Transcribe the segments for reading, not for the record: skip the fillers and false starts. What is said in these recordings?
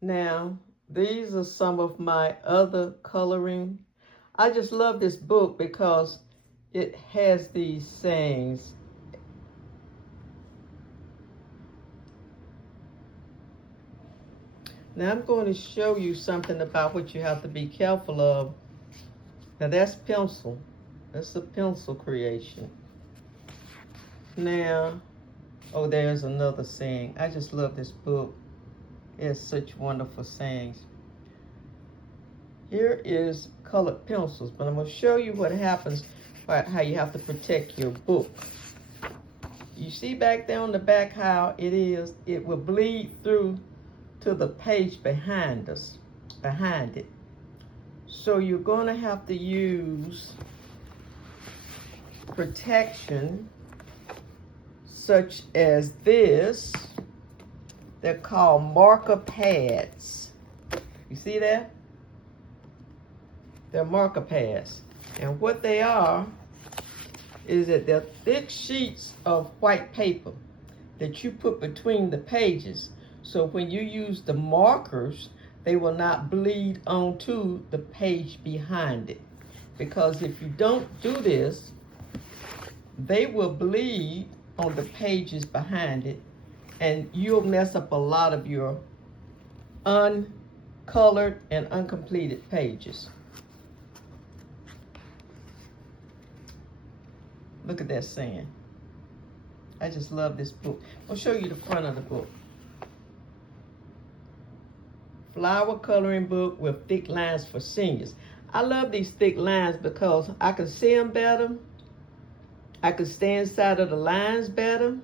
Now, these are some of my other coloring. I just love this book because it has these sayings. Now I'm going to show you something about what you have to be careful of. Now that's pencil. That's a pencil creation. Now, oh, there's another saying. I just love this book. It has such wonderful sayings. Here is colored pencils, but I'm going to show you what happens, how you have to protect your book. You see back there on the back how it will bleed through to the page behind it. So you're going to have to use protection such as this. They're called marker pads. You see that? They're marker pads. And what they are is that they're thick sheets of white paper that you put between the pages. So when you use the markers, they will not bleed onto the page behind it. Because if you don't do this, they will bleed on the pages behind it, and you'll mess up a lot of your uncolored and uncompleted pages. Look at that saying. I just love this book. I'll show you the front of the book. Flower coloring book with thick lines for seniors. I love these thick lines because I can see them better. I can stay inside of the lines better.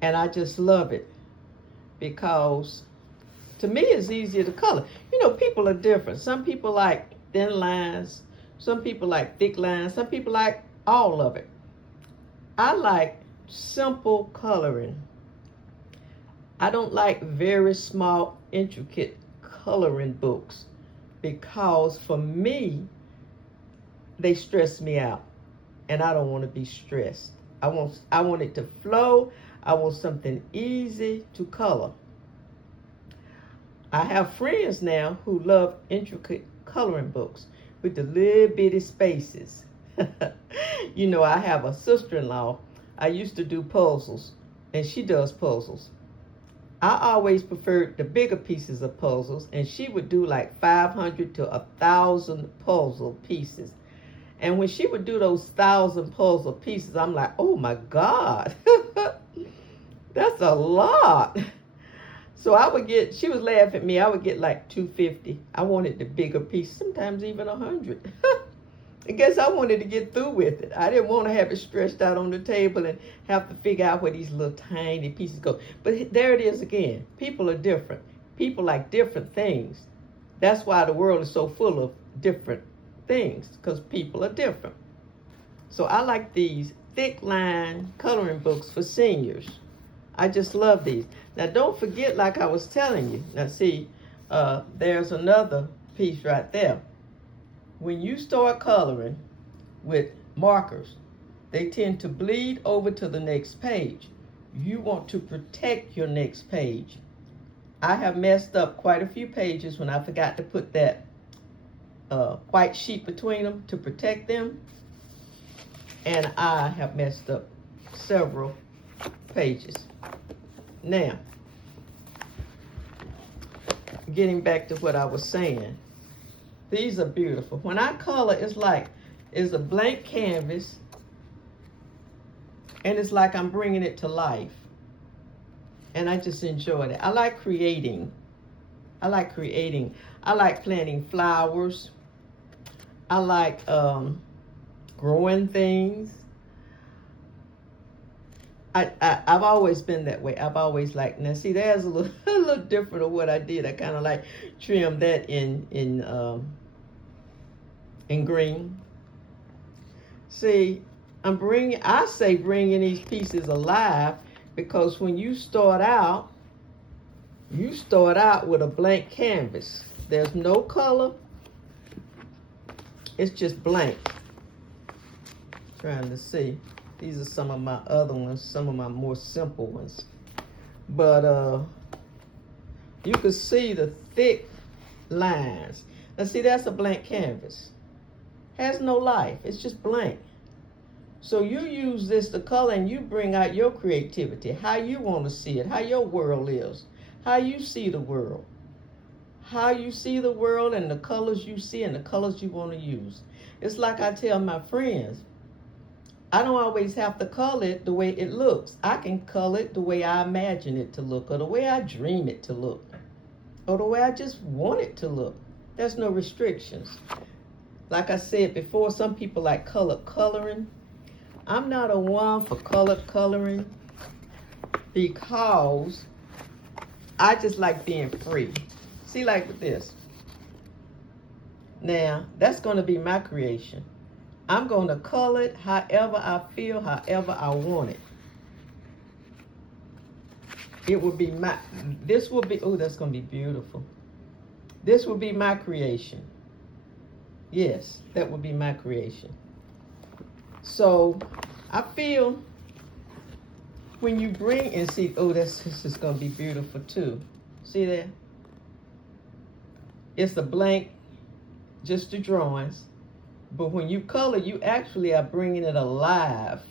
And I just love it because to me it's easier to color. You know, people are different. Some people like thin lines. Some people like thick lines. Some people like all of it. I like simple coloring. I don't like very small, intricate coloring books because for me, they stress me out. And I don't want to be stressed. I want it to flow. I want something easy to color. I have friends now who love intricate coloring books with the little bitty spaces. You know, I have a sister-in-law. I used to do puzzles, and she does puzzles. I always preferred the bigger pieces of puzzles, and she would do like 500 to 1,000 puzzle pieces. And when she would do those 1,000 puzzle pieces, I'm like, oh my God, that's a lot. So she would laugh at me, I would get like 250. I wanted the bigger piece, sometimes even 100. I guess I wanted to get through with it. I didn't want to have it stretched out on the table and have to figure out where these little tiny pieces go. But there it is again. People are different. People like different things. That's why the world is so full of different things, because people are different. So I like these thick line coloring books for seniors. I just love these. Now don't forget, like I was telling you. Now see, there's another piece right there. When you start coloring with markers, they tend to bleed over to the next page. You want to protect your next page. I have messed up quite a few pages when I forgot to put that white sheet between them to protect them. And I have messed up several pages. Now, getting back to what I was saying, these are beautiful. When I color, it's a blank canvas, and it's like I'm bringing it to life. And I just enjoy it. I like creating. I like planting flowers. I like growing things. I've always been that way. I've always liked. Now see, there's a little different of what I did. I kind of like trimmed that in green. See, I say bringing these pieces alive because when you start out with a blank canvas. There's no color. It's just blank. Trying to see. These are some of my other ones, some of my more simple ones. But You can see the thick lines. Now see, that's a blank canvas. Has no life. It's just blank. So you use this to color and you bring out your creativity, how you want to see it, how your world is, how you see the world. How you see the world and the colors you see and the colors you want to use. It's like I tell my friends, I don't always have to color it the way it looks. I can color it the way I imagine it to look, or the way I dream it to look, or the way I just want it to look. There's no restrictions. Like I said before, some people like coloring. I'm not a one for coloring because I just like being free. See, like with this. Now, that's going to be my creation. I'm going to color it however I feel, however I want it. It will be my, this will be, oh, that's going to be beautiful. This will be my creation. Yes, that will be my creation. So, I feel when you bring and see, oh, this is going to be beautiful too. See that? It's a blank, just the drawings. But when you color, you actually are bringing it alive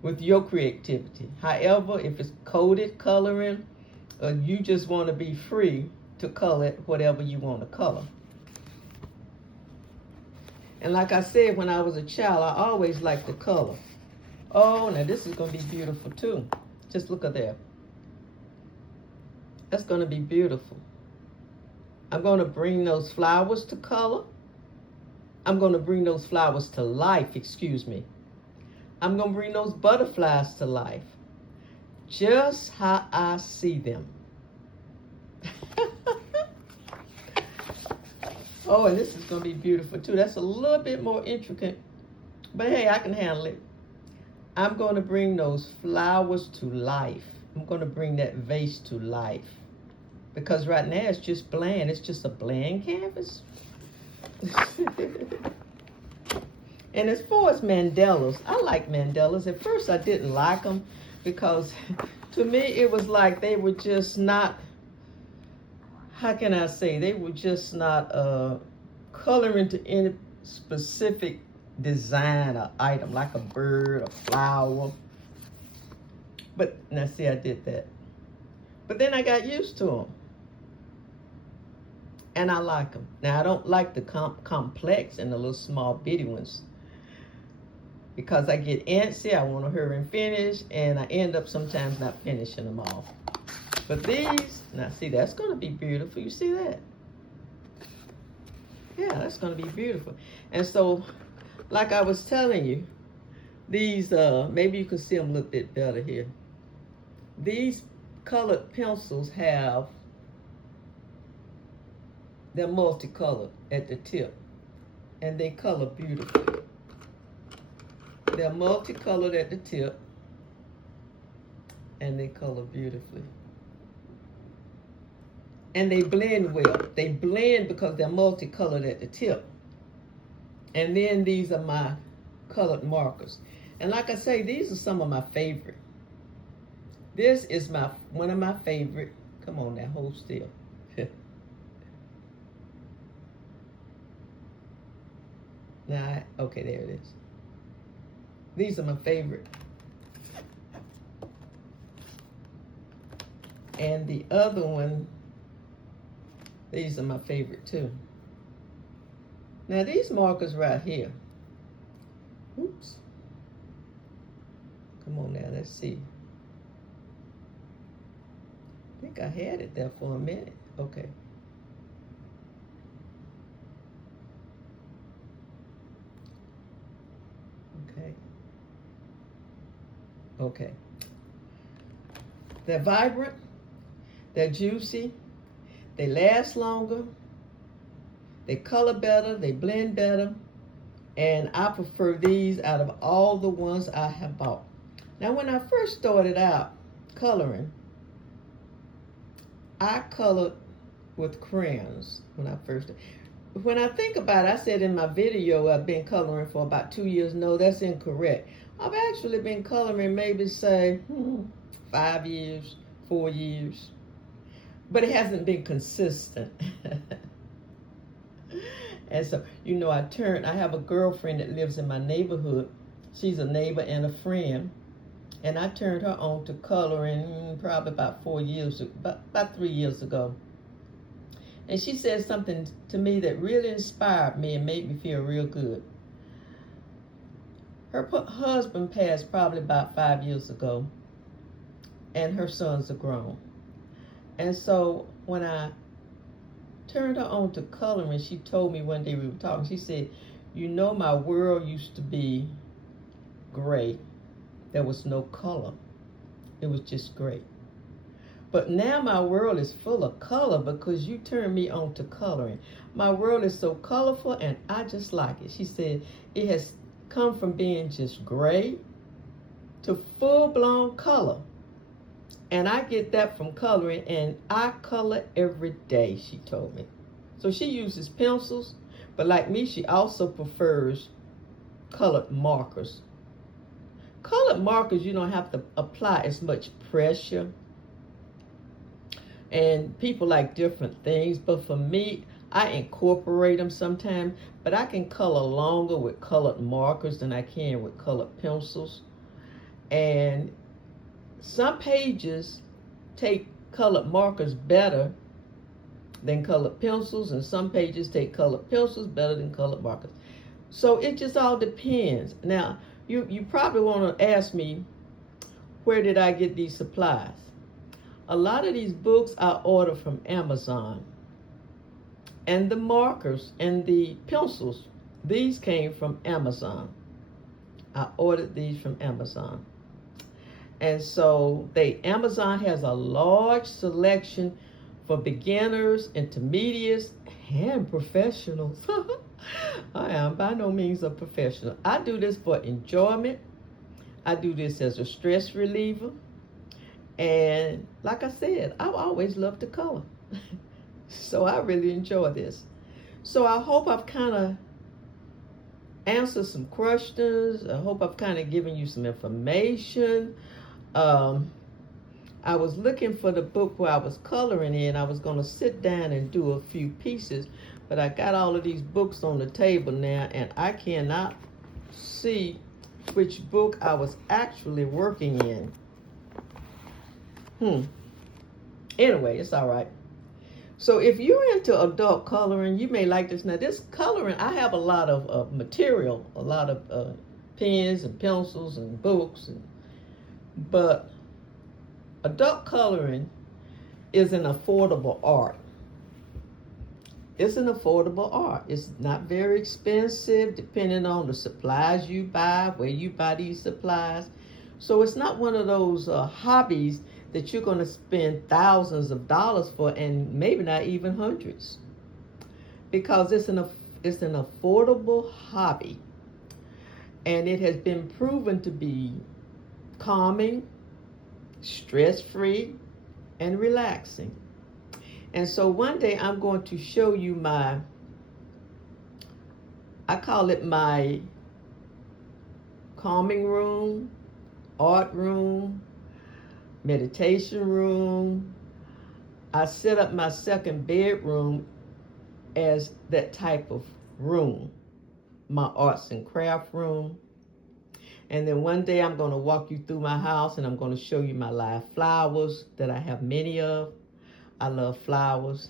with your creativity. However, if it's coded coloring, or you just want to be free to color it whatever you want to color. And like I said, when I was a child, I always liked to color. Oh, now this is going to be beautiful too. Just look at that. That's going to be beautiful. I'm going to bring those flowers to color. I'm going to bring those flowers to life, excuse me. I'm going to bring those butterflies to life. Just how I see them. Oh, and this is going to be beautiful too. That's a little bit more intricate. But hey, I can handle it. I'm going to bring those flowers to life. I'm going to bring that vase to life. Because right now it's just bland. It's just a bland canvas. And as far as mandalas, I like mandalas. At first I didn't like them because to me it was like they were just not, how can I say, they were just not coloring to any specific design or item, like a bird, a flower. But now see, I did that. But then I got used to them. And I like them. Now, I don't like the complex and the little small bitty ones because I get antsy. I want to hurry and finish, and I end up sometimes not finishing them all. But these, now see, that's going to be beautiful. You see that? Yeah, that's going to be beautiful. And so, like I was telling you, these, maybe you can see them a little bit better here. These colored pencils have, they're multicolored at the tip, and they color beautifully. They're multicolored at the tip, and they color beautifully. And they blend well. They blend because they're multicolored at the tip. And then these are my colored markers. And like I say, these are some of my favorite. This is one of my favorite. Come on now, hold still. Now, okay, there it is. These are my favorite. And the other one, these are my favorite too. Now these markers right here. Oops. Come on now, let's see. I think I had it there for a minute. Okay. Okay. They're vibrant, they're juicy, they last longer, they color better, they blend better, and I prefer these out of all the ones I have bought. Now when I first started out coloring, I colored with crayons when I first. When I think about it, I said in my video I've been coloring for about 2 years. No, that's incorrect. I've actually been coloring maybe say 5 years, 4 years. but it hasn't been consistent. And so, I have a girlfriend that lives in my neighborhood. She's a neighbor and a friend. And I turned her on to coloring probably about 3 years ago. And she said something to me that really inspired me and made me feel real good. Her husband passed probably about 5 years ago, and her sons are grown. And so when I turned her on to coloring, she told me one day we were talking, she said, my world used to be gray. There was no color. It was just gray. But now my world is full of color because you turned me on to coloring. My world is so colorful and I just like it. She said it has come from being just gray to full-blown color. And I get that from coloring, and I color every day, she told me. So she uses pencils, but like me, she also prefers colored markers. Colored markers, you don't have to apply as much pressure. And people like different things, but for me, I incorporate them sometimes, but I can color longer with colored markers than I can with colored pencils. And some pages take colored markers better than colored pencils, and some pages take colored pencils better than colored markers. So it just all depends. Now, you probably want to ask me, where did I get these supplies? A lot of these books I order from Amazon. And the markers and the pencils, these came from Amazon. I ordered these from Amazon. And so Amazon has a large selection for beginners, intermediates, and professionals. I am by no means a professional. I do this for enjoyment. I do this as a stress reliever. And like I said, I've always loved to color. So I really enjoy this. So I hope I've kind of answered some questions. I hope I've kind of given you some information. I was looking for the book where I was coloring in. I was going to sit down and do a few pieces, but I got all of these books on the table now, and I cannot see which book I was actually working in. Anyway, it's all right. So if you're into adult coloring, you may like this. Now, this coloring, I have a lot of material, a lot of pens and pencils and books, but adult coloring is an affordable art. It's an affordable art. It's not very expensive, depending on the supplies you buy, where you buy these supplies. So it's not one of those hobbies that you're going to spend thousands of dollars for, and maybe not even hundreds, because it's an affordable hobby, and it has been proven to be calming, stress-free, and relaxing. And so one day I'm going to show you I call it my calming room, art room, meditation room. I set up my second bedroom as that type of room, my arts and craft room. And then one day I'm going to walk you through my house, and I'm going to show you my live flowers that I have many of. I love flowers.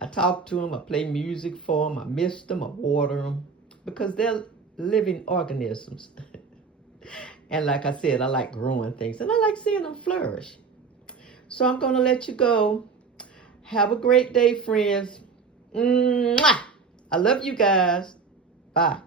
I talk to them, I play music for them, I mist them, I water them, because they're living organisms. And like I said, I like growing things, and I like seeing them flourish. So I'm going to let you go. Have a great day, friends. Mwah! I love you guys. Bye.